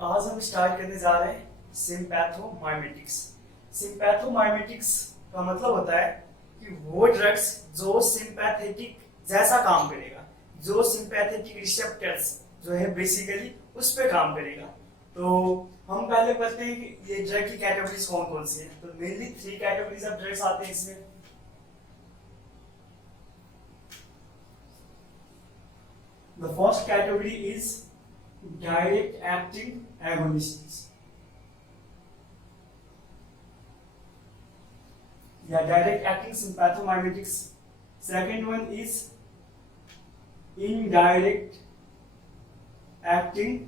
आज हम स्टार्ट करने जा रहे हैं सिम्पैथोमाइमेटिक्स। सिम्पैथोमाइमेटिक्स का मतलब होता है कि वो ड्रग्स जो सिंपैथेटिक जैसा काम करेगा, जो सिंपैथेटिक रिसेप्टर्स जो है बेसिकली उस पे काम करेगा। तो हम पहले पढ़ते हैं कि ये ड्रग की कैटेगरीज कौन कौन सी है। तो मेनली 3 कैटेगरीज ऑफ ड्रग्स आते हैं इसमें। The first category is direct acting agonists. Yeah, direct acting sympathomimetics. Second one is indirect acting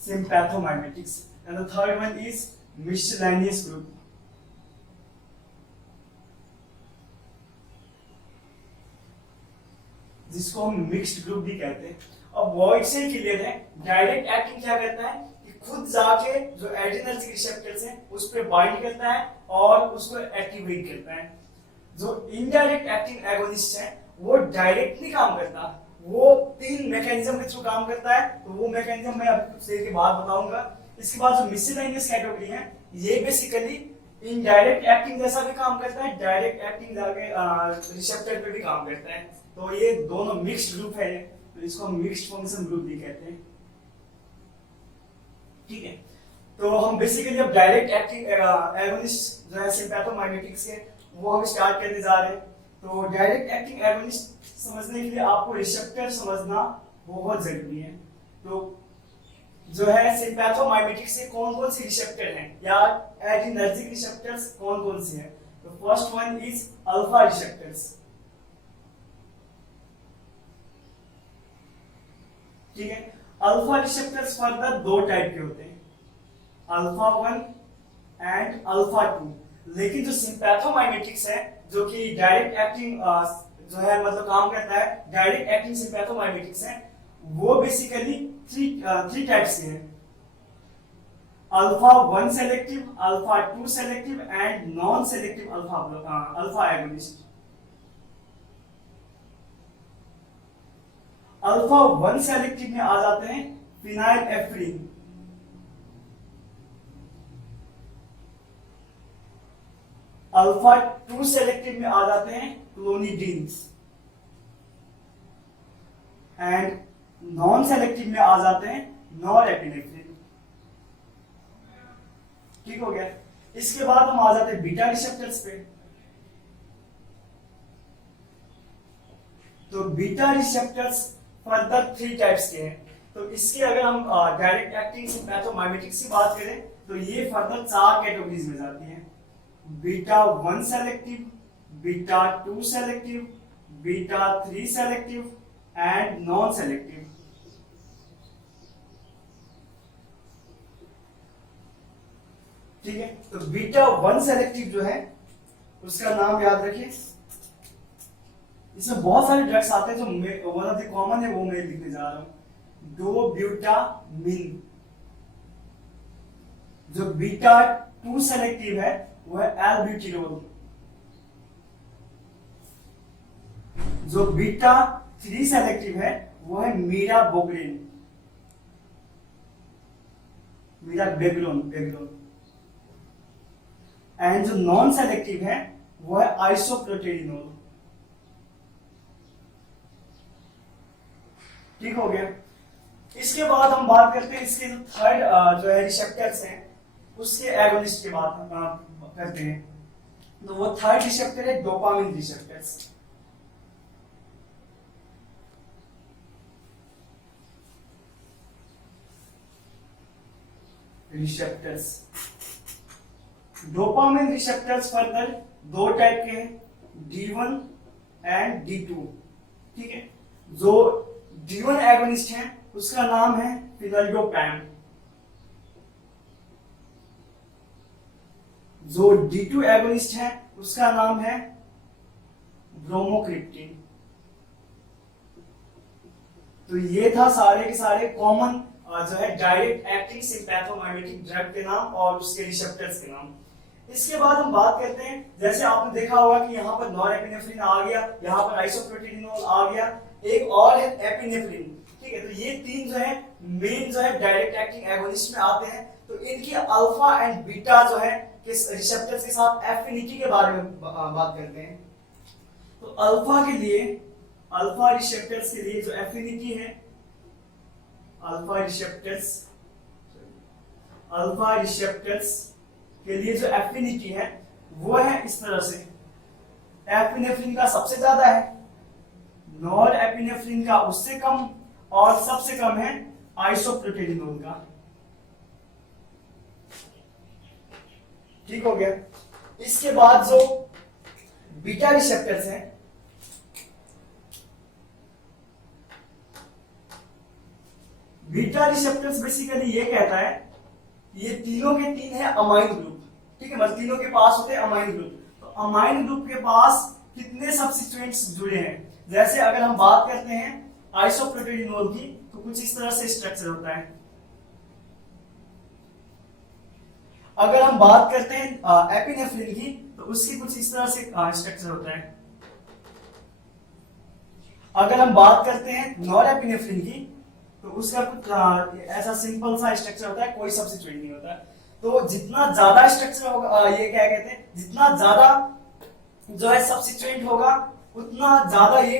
sympathomimetics. And the third one is miscellaneous group. जिसको हम मिक्स्ड ग्रुप भी कहते हैं। अब वर्ड से क्लियर है, डायरेक्ट एक्टिंग क्या करता है कि खुद जाके जो एड्रेनर्जिक रिसेप्टर्स हैं उस पर बाइंड करता है और उसको एक्टिवेट करता है। जो इनडायरेक्ट एक्टिंग एगोनिस्ट है वो डायरेक्टली काम करता है, वो 3 मैकेनिज्म के थ्रू काम करता है। तो वो मैकेनिज्म मैं अभी कुछ देर के बाद बताऊंगा। इसके बाद जो मिसलेनियस कैटेगरी है ये बेसिकली इनडायरेक्ट एक्टिंग जैसा भी काम करता है, डायरेक्ट एक्टिंग जाके रिसेप्टर पे भी काम करता है। तो ये दोनों मिक्स्ड ग्रुप है, तो इसको हम मिक्स्ड फंक्शन ग्रुप भी कहते हैं। ठीक है, तो हम बेसिकली अब डायरेक्ट एक्टिंग एगोनिस्ट जो है सिम्पैथोमाइमेटिक्स के वो हम स्टार्ट करने जा रहे हैं। तो डायरेक्ट एक्टिंग एगोनिस्ट समझने के लिए आपको रिसेप्टर समझना बहुत जरूरी है। तो जो है सिम्पैथोमाइमेटिक्स से कौन कौन से रिसेप्टर हैं या एड्रेनर्जिक रिसेप्टर्स कौन कौन से हैं। तो first one is alpha receptors. ठीक है, अल्फा रिसेप्टर्स फर्दर 2 टाइप के होते हैं, अल्फा 1 एंड अल्फा 2। लेकिन जो सिम्पैथोमाइमेटिक्स है जो कि डायरेक्ट एक्टिंग जो है मतलब काम करता है, डायरेक्ट एक्टिंग सिम्पैथोमाइमेटिक्स है, वो बेसिकली 3 टाइप्स के हैं, alpha 1 selective, alpha 2 selective and non selective alpha agonist. Alpha 1 selective में आ जाते हैं फिनाइलएफ्रिन, अल्फा 2 सेलेक्टिव में आ जाते हैं क्लोनिडीन एंड नॉन सेलेक्टिव में आ जाते हैं नॉरएपिनेफ्रिन। ठीक हो गया। इसके बाद हम आ जाते हैं बीटा रिसेप्टर्स पे। तो बीटा रिसेप्टर्स फर्दर 3 टाइप्स के हैं। तो इसके अगर हम डायरेक्ट एक्टिंग सिम्पैथोमाइमेटिक्स की बात करें तो ये फर्दर 4 कैटेगरीज में जाती हैं, beta 1 selective, beta 2 selective, beta 3 selective and non selective. ठीक है, तो बीटा 1 सेलेक्टिव जो है उसका नाम याद रखिए। इसमें बहुत सारे ड्रग्स आते हैं, जो वन ऑफ द कॉमन है वो मैं लिखने जा रहा हूं, डोब्यूटामिन। जो बीटा 2 सेलेक्टिव है वो है एल्ब्यूटिरोल। जो बीटा 3 सेलेक्टिव है वो है मीराबोग्रेन, मीराबेग्लोन। एंड जो नॉन सेलेक्टिव है वो है आइसोप्रोटेरिनोल। ठीक हो गया। इसके बाद हम बात करते हैं इसके जो थर्ड जो है रिसेप्टर्स हैं उसके एगोनिस्ट की बात करते हैं। तो वो थर्ड रिसेप्टर है dopamine receptors. Dopamine receptors further 2 type के हैं, D1 एंड D2। ठीक है, जो D1 एगोनिस्ट है उसका नाम है फिनल्डोपैम। जो D2 एगोनिस्ट है उसका नाम है ब्रोमोक्रिप्टिन। तो ये था सारे के सारे कॉमन जो है डायरेक्ट एक्टिंग सिम्पैथोमाइमेटिक ड्रग के नाम और उसके रिसेप्टर्स के नाम। इसके बाद हम बात करते हैं, जैसे आपने देखा होगा कि यहाँ पर नॉरएपिनेफ्रिन आ गया, यहाँ पर आइसोप्रोटेरिनोल आ गया, एक और है एपिनेफ्रिन। ठीक है, तो ये तीन जो है मेन जो है डायरेक्ट एक्टिंग एगोनिस्ट में आते हैं। तो इनकी अल्फा एंड बीटा जो है किस रिसेप्टर्स के साथ एफिनिटी के बारे में बात करते हैं। तो अल्फा के लिए, अल्फा रिसेप्टर्स के लिए जो एफिनिटी है, अल्फा रिसेप्टर्स के लिए जो एफिनिटी है वो है इस तरह से, एपिनेफ्रिन का सबसे ज्यादा है, नॉर एपिनेफ्रिन का उससे कम, और सबसे कम है आइसोप्रोटेडिनोल का। ठीक हो गया। इसके बाद जो बीटा रिसेप्टर्स हैं, बीटा रिसेप्टर्स बेसिकली ये कहता है ये तीनों के तीन है अमाइन ग्रुप, ठीक है, मतलब तीनों के पास होते हैं अमाइन ग्रुप। तो अमाइन ग्रुप के पास कितने सब्स्टिट्यूएंट्स जुड़े हैं, जैसे अगर हम बात करते हैं आइसोप्रोटेडिनोल की तो कुछ इस तरह से स्ट्रक्चर होता है। अगर हम बात करते हैं एपिनेफ्रिन की तो उसकी कुछ इस तरह से स्ट्रक्चर होता है। अगर हम बात करते हैं नॉर एपिनेफ्रिन की तो उसका कुछ ऐसा सिंपल सा स्ट्रक्चर होता है, कोई सब्स्टिट्यूएंट नहीं होता। तो जितना ज्यादा स्ट्रक्चर होगा, ये क्या कहते हैं, जितना ज्यादा जो है सब्स्टिट्यूएंट होगा उतना ज्यादा ये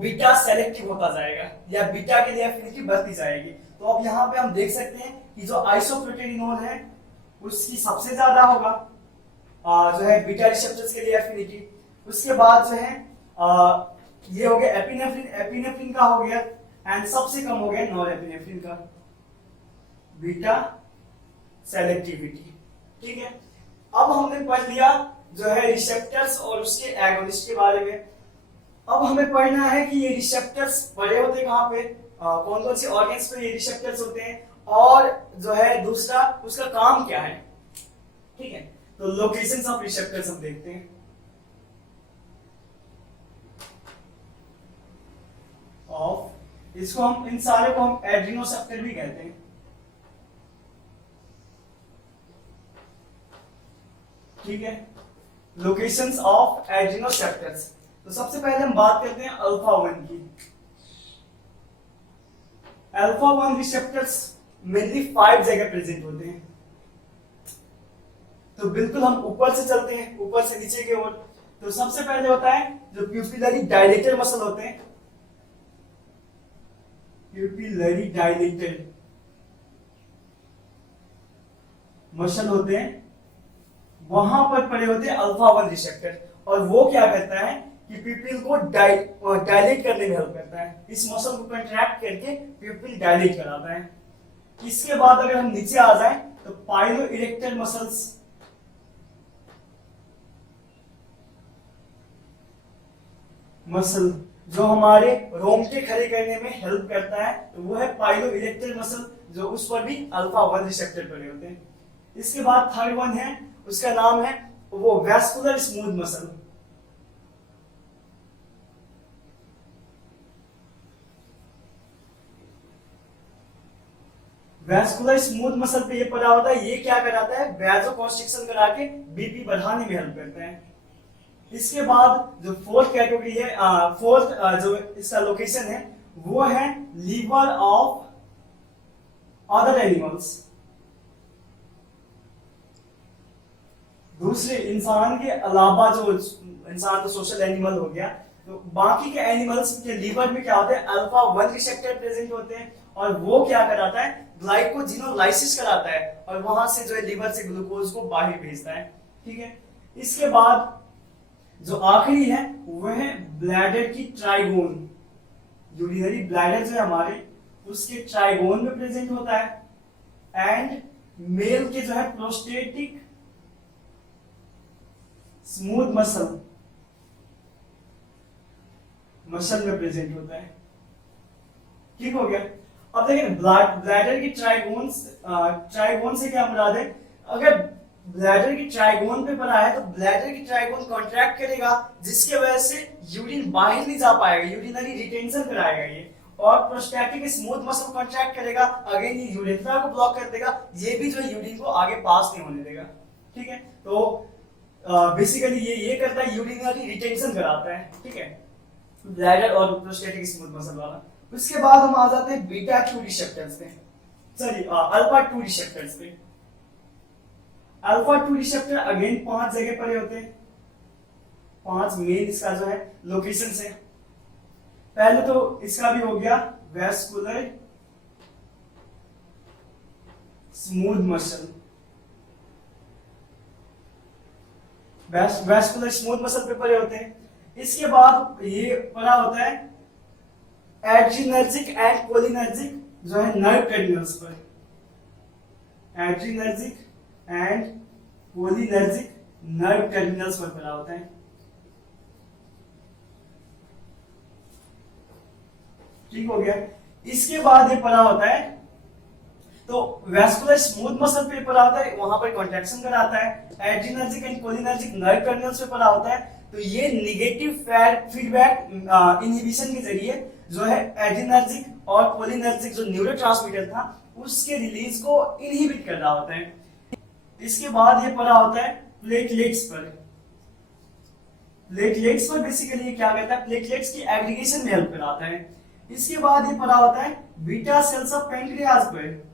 बीटा सेलेक्टिव होता जाएगा या बीटा के लिए एफिनिटी बढ़ती जाएगी। तो अब यहाँ पे हम देख सकते हैं कि जो आइसोप्रोटेडिनोल है उसकी सबसे ज्यादा होगा जो है बीटा रिसेप्टर्स के लिए एफिनिटी। उसके बाद जो है ये हो गया एपिनेफ्रिन, एपिनेफ्रिन का हो गया, एंड सबसे कम हो गया नॉर एपिनेफ्रिन का बीटा सेलेक्टिविटी। ठीक है, अब हमने पढ़ लिया जो है रिसेप्टर्स और उसके एगोनिस्ट के बारे में। अब हमें पढ़ना है कि ये रिसेप्टर्स बड़े होते कहाँ पे, कौन कौन से ऑर्गन्स पे ये रिसेप्टर्स होते हैं, और जो है दूसरा उसका काम क्या है। ठीक है, तो लोकेशंस ऑफ रिसेप्टर्स हम देखते हैं। ऑफ इसको हम, इन सारे को हम एड्रिनोसेप्टर भी कहते हैं। ठीक है, लोकेशंस ऑफ एड्रिनोसेप्टर्स। तो सबसे पहले हम बात करते हैं अल्फा 1 की। अल्फा 1 रिसेप्टर्स मेनली 5 जगह प्रेजेंट होते हैं। तो बिल्कुल हम ऊपर से चलते हैं, ऊपर से नीचे की ओर। तो सबसे पहले होता है जो प्यूपिलरी डायलेटेड मसल होते हैं, प्यूपिलरी डायलेटेड मसल होते हैं, वहां पर पड़े होते हैं अल्फा 1 रिसेप्टर, और वो क्या करता है कि प्यूपिल को डायलेट करने में हेल्प करता है। इस मसल को कंट्रैक्ट करके प्यूपिल डायलेट कराता है। इसके बाद अगर हम नीचे आ जाएं तो पाइलो इरेक्टर मसल्स, मसल जो हमारे रोंगटे खड़े करने में हेल्प करता है, तो वो है पाइलो इरेक्टर मसल, जो उस पर भी अल्फा 1 रिसेप्टर पड़े होते हैं। इसके बाद थर्ड वन है, उसका नाम है वो vascular smooth muscle. Vascular smooth muscle पे ये पड़ा होता है, ये क्या कराता है, वैसोकंस्ट्रिक्शन करा के बीपी बढ़ाने में हेल्प करता है। इसके बाद जो फोर्थ कैटेगरी है, फोर्थ जो इसका लोकेशन है वो है लीवर ऑफ अदर एनिमल्स। दूसरे इंसान के अलावा, जो इंसान तो सोशल एनिमल हो गया, तो बाकी के एनिमल्स के लीवर में क्या होता है, अल्फा 1 रिसेप्टर प्रेजेंट होते हैं, और वो क्या कराता है, ग्लाइकोजिनोलाइसिस कराता है, और वहां से जो है लीवर से ग्लूकोज को बाहर भेजता है। ठीक है, इसके बाद जो आखिरी है वह है ब्लैडर की ट्राइगोन। यूरिनरी ब्लैडर जो है हमारे, उसके ट्राइगोन में प्रेजेंट होता है, एंड मेल के जो है प्रोस्टेटिक स्मूथ मसल में प्रेजेंट होता है। ठीक हो गया। अब देखिए ब्लैडर की ट्राइगोन से क्या मुराद है, अगर ब्लैडर की ट्राइगोन पे पड़ा है तो ब्लैडर की ट्राइगोन कॉन्ट्रैक्ट करेगा, जिसके वजह से यूरिन बाहर नहीं जा पाएगा, यूरिनरी रिटेंशन कराएगा ये, और प्रोस्टैटिक स्मूथ मसल कॉन्ट्रैक्ट करेगा, अगेन ये यूरेथ्रा को ब्लॉक कर देगा, ये भी जो यूरिन को आगे पास नहीं होने देगा। ठीक है, तो बेसिकली ये करता है, यूरिनरी रिटेंशन कराता है। ठीक है, ब्लैडर और प्रोस्टैटिक स्मूथ मसल वाला। उसके बाद हम आ जाते हैं बीटा 2 रिसेप्टर्स पे, सॉरी अल्फा 2 रिसेप्टर्स पे। अल्फा 2 रिसेप्टर अगेन 5 जगह पर होते हैं, 5 मेन इसका जो है लोकेशन है। पहले तो इसका भी हो गया vascular smooth muscle, vascular smooth muscle पे पड़े होते हैं। इसके बाद ये पड़ा होता है एड्रीनर्जिक एंड कोलिनर्जिक जो है नर्व टर्मिनल्स पर, adrenergic and cholinergic nerve terminals पर पड़ा होता है। ठीक हो गया। इसके बाद ये पड़ा होता है, तो वेस्कुलर स्मूथ मसल पे पड़ा होता है, वहां पर कॉन्ट्रैक्शन कराता है। Adrenergic and cholinergic nerve terminals पे पड़ा होता है, तो ये निगेटिव फीडबैक इनहिबिशन के जरिए जो है एड्रीनर्जिक और कोलिनर्जिक जो न्यूरोट्रांसमीटर था उसके रिलीज को इनहिबिट कर रहा होता है। इसके बाद ये पड़ा होता है प्लेटलेट्स पर। प्लेटलेट्स पर बेसिकली ये क्या करता है, प्लेटलेट्स की एग्रीगेशन में हेल्प कराता है। इसके बाद ये पड़ा होता है बीटा सेल्स ऑफ पेंक्रियाज पर।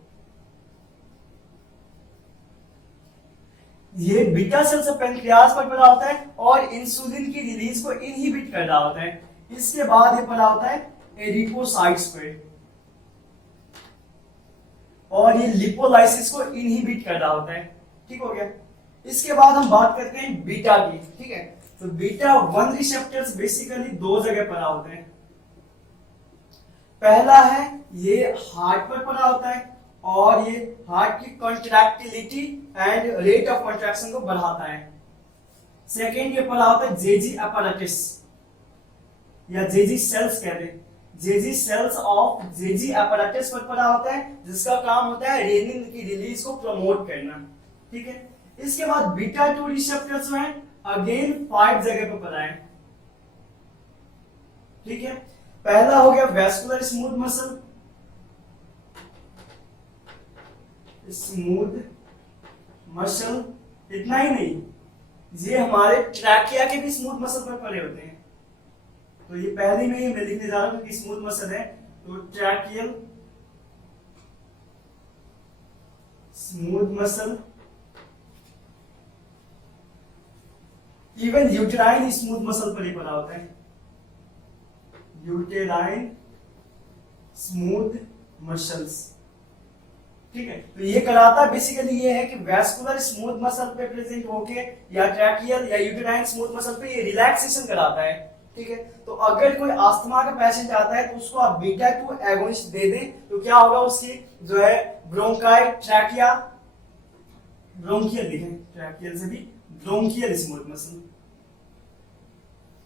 ये बीटा सेल्स ऑफ पेंक्रियाज पर पड़ा होता है और इंसुलिन की रिलीज को इनहिबिट कर रहा होता है। इसके बाद ये पड़ा होता है एडिपोसाइट्स पर और ये लिपोलाइसिस को इनहिबिट कर रहा होता है। ठीक हो गया। इसके बाद हम बात करते हैं बीटा की। ठीक है, तो बीटा 1 रिसेप्टर्स बेसिकली 2 जगह पड़ा होते हैं। पहला है ये हार्ट पर पड़ा होता है और ये हार्ट की contractility and rate of contraction को बढ़ाता है। सेकेंड ये पड़ा होता है जेजी अपैरेटस या जेजी सेल्स कहते हैं, JG cells of JG apparatus पर पड़ा होता है, जिसका काम होता है रेनिन की रिलीज को प्रमोट करना। ठीक है। इसके बाद बीटा 2 रिसेप्टर्स जो है अगेन 5 जगह पर पड़ा है। ठीक है, पहला हो गया vascular smooth muscle, smooth muscle. इतना ही नहीं, ये हमारे ट्रैकिया के भी स्मूथ मसल पर पड़े होते हैं। तो ये पहले में ही मैं लिखने जा रहा हूं कि स्मूथ मसल है, तो tracheal smooth muscle, even uterine smooth muscle पर ही पड़ा होता है, यूटेराइन स्मूथ मसल्स। ठीक है, तो ये कराता बेसिकली ये है कि वेस्कुलर स्मूथ मसल पे प्रेजेंट होके या ट्रैकियल या यूटेराइन स्मूथ मसल पे ये रिलैक्सेशन कराता है। ठीक है, तो अगर कोई अस्थमा का पेशेंट आता है तो उसको आप बीटा 2 एगोनिस्ट दे दें तो क्या होगा, उसकी जो है ब्रोंकाई ट्रैकिया, ब्रोंकियल लिखें, ट्रैकियल से भी ब्रोंकियल स्मूथ मसल,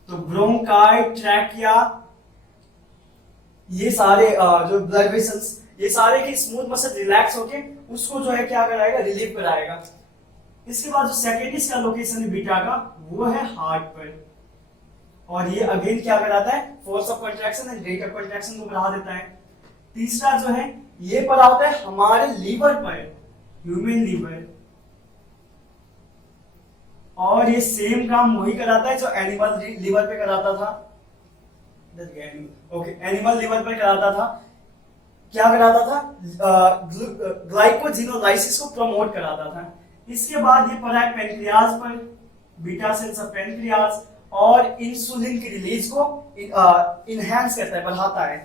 तो ब्रोंकाई ट्रैकिया ये सारे जो ब्लड वेसल्स ये सारे के स्मूथ मसल रिलैक्स होके उसको जो है क्या कराएगा, रिलीव कराएगा। इसके बाद जो सेकेंड इसका लोकेशन है बीटा का वो है हार्ट पर, और ये अगेन क्या कराता है, force of contraction and rate of contraction को बढ़ा देता है। तीसरा जो है ये पड़ा होता है हमारे लीवर पर, ह्यूमन लीवर, और ये सेम काम वही कराता है जो एनिमल लीवर पे कराता था। ओके, एनिमल लीवर पर कराता था, क्या कराता था, ग्लाइकोजिनोलाइसिस को प्रमोट कराता था। इसके बाद ये पड़ा है पेनक्रियाज पर, बीटा सेल्स ऑफ पेनक्रियाज, और इंसुलिन की रिलीज को इनहेंस करता है, बढ़ाता है।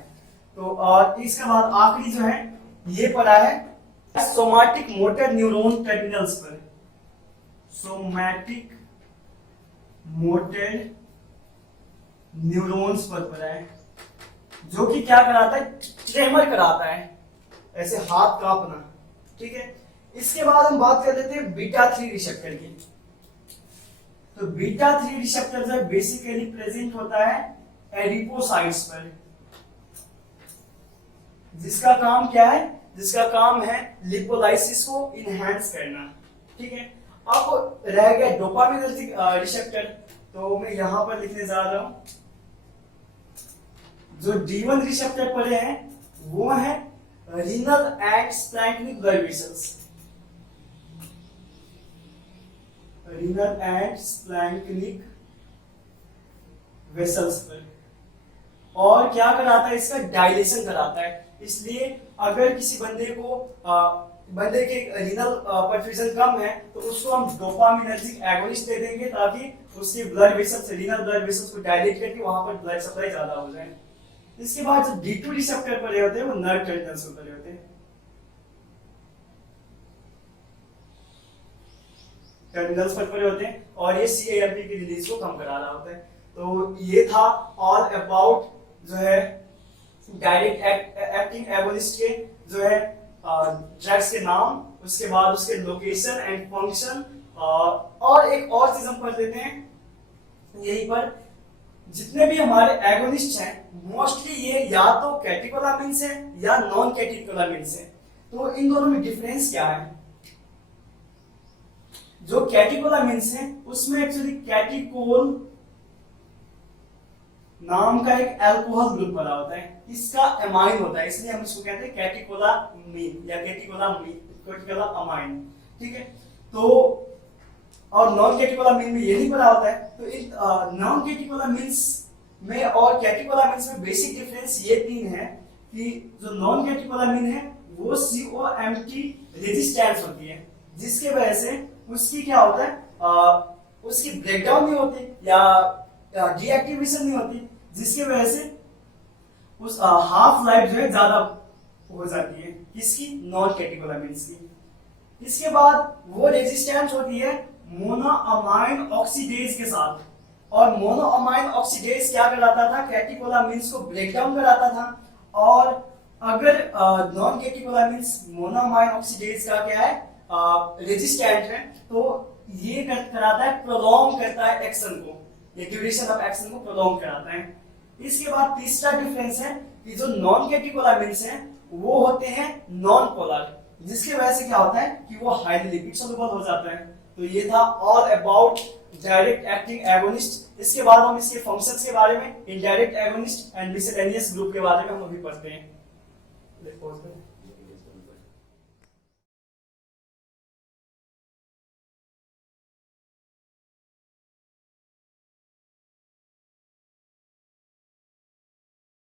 तो और इसके बाद आखिरी जो है ये पड़ा है सोमैटिक मोटर न्यूरॉन टर्मिनल्स पर, सोमैटिक मोटर न्यूरॉन्स पर पड़ा है, जो कि क्या कराता है, ट्रेमर कराता है, ऐसे हाथ कांपना। ठीक है, इसके बाद हम बात कर लेते हैं बीटा 3 रिसेप्टर की। तो बीटा 3 रिसेप्टर जो बेसिकली प्रेजेंट होता है एडिपोसाइट्स पर, जिसका काम क्या है, जिसका काम है लिपोलाइसिस को इनहेंस करना। ठीक है, अब रह गया डोपामिनर्जिक रिसेप्टर, तो मैं यहां पर लिखने जा रहा हूं, जो D1 रिसेप्टर पड़े हैं वो है renal and splanchnic blood vessels, renal and splanchnic vessels पर। और क्या कराता है, इसका डायलेशन कराता है। इसलिए अगर किसी बंदे के रीनल परफ्यूजन कम है तो उसको हम डोपामिनर्जिक एगोनिस्ट दे देंगे ताकि उसकी blood vessels, renal blood vessels को डायलेट करके वहां पर ब्लड सप्लाई ज्यादा हो जाए। इसके बाद जो D2 रिसेप्टर पर होते हैं वो नर्व टर्मिनल्स पर होते हैं, टर्मिनल्स पर पड़े होते हैं और ये CAMP की रिलीज को कम करा रहा होता है। तो ये था ऑल अबाउट जो है डायरेक्ट एक्टिंग एगोनिस्ट के जो है ड्रग्स के नाम, उसके बाद उसके लोकेशन एंड फंक्शन, और एक और चीज हम पढ़ लेते हैं यहीं पर। जितने भी हमारे एगोनिस्ट हैं मोस्टली ये या तो कैटेकोलामिन्स है या नॉन कैटेकोलामिन्स है। तो इन दोनों में डिफरेंस क्या है? जो कैटेकोलामिन्स है उसमें एक्चुअली कैटिकोल नाम का एक अल्कोहल ग्रुप बना होता है, इसका एमाइन होता है, इसलिए हम इसको कहते हैं कैटिकोलामीन या कैटिकोलामाइन। ठीक है, तो और नॉन कैटिकोलामीन में ये नहीं पड़ा होता है। तो इन नॉन कैटिकोलामीन्स में और कैटिकोलामीन्स में बेसिक डिफरेंस ये तीन है कि जो नॉन कैटिकोलामीन है वो COMT रेजिस्टेंस होती है, जिसके वजह से उसकी क्या होता है, उसकी ब्रेकडाउन नहीं होती या डीएक्टिवेशन नहीं होती, जिसकी वजह से उस हाफ लाइफ जो है ज्यादा हो जाती है किसकी, नॉन कैटिकोलामीन्स की। इसके बाद वो रेजिस्टेंस होती है मोनोअमाइन ऑक्सीडेज के साथ, और मोनोअमाइन ऑक्सीडेज क्या कराता था, कैटिकोलामीन्स को ब्रेक डाउन कराता था। और अगर नॉन कैटिकोलामीन्स मोनोअमाइन ऑक्सीडेज का क्या है, रेजिस्टेंट है, तो ये कराता है, प्रोलॉन्ग करता है एक्शन को, ये ड्यूरेशन ऑफ एक्शन को प्रोलॉन्ग कराता है। इसके बाद तीसरा डिफरेंस है कि जो नॉन कैटिकोलामीन्स हैं वो होते हैं नॉन पोलर, जिसकी वजह से क्या होता है कि वो हाईली लिपिड सोल्यूबल हो जाता है। तो ये था all about direct acting agonist. इसके बाद हम इसके फंक्शंस के बारे में, indirect agonist and miscellaneous group के बारे में हम अभी पढ़ते हैं।